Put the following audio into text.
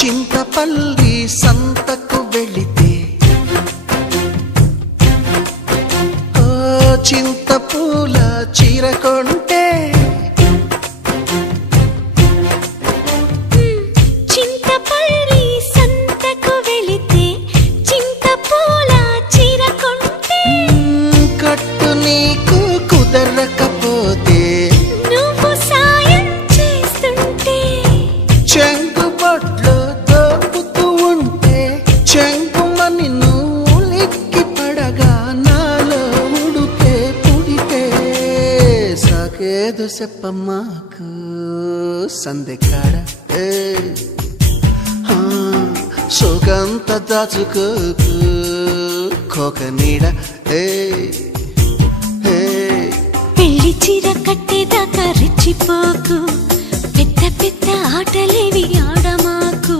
చింతపల్లి సంతకు వెళితే ఓ చింతపూల చీర కొంటే చింతపల్లి సంతకు వెళితే చింతపూల చీర కొంటే కట్టు నీకు కుదరకపోతే నువ్వు సాయం చేస్తుంటే చెంగుబొట్లు దోపుతూ ఉంటే చెంగుమని నువ్వు లిక్కి పడగా నాలో ఉడితే పుడితే సాకేదు చెప్పమ్మాకు సందెకాడ సోకంత దాచుకోకు కోక నీడ పెళ్లి చీర కట్టేదాకా రెచ్చిపోకు పెద్ద పెద్ద ఆటలేవి ఆడమాకు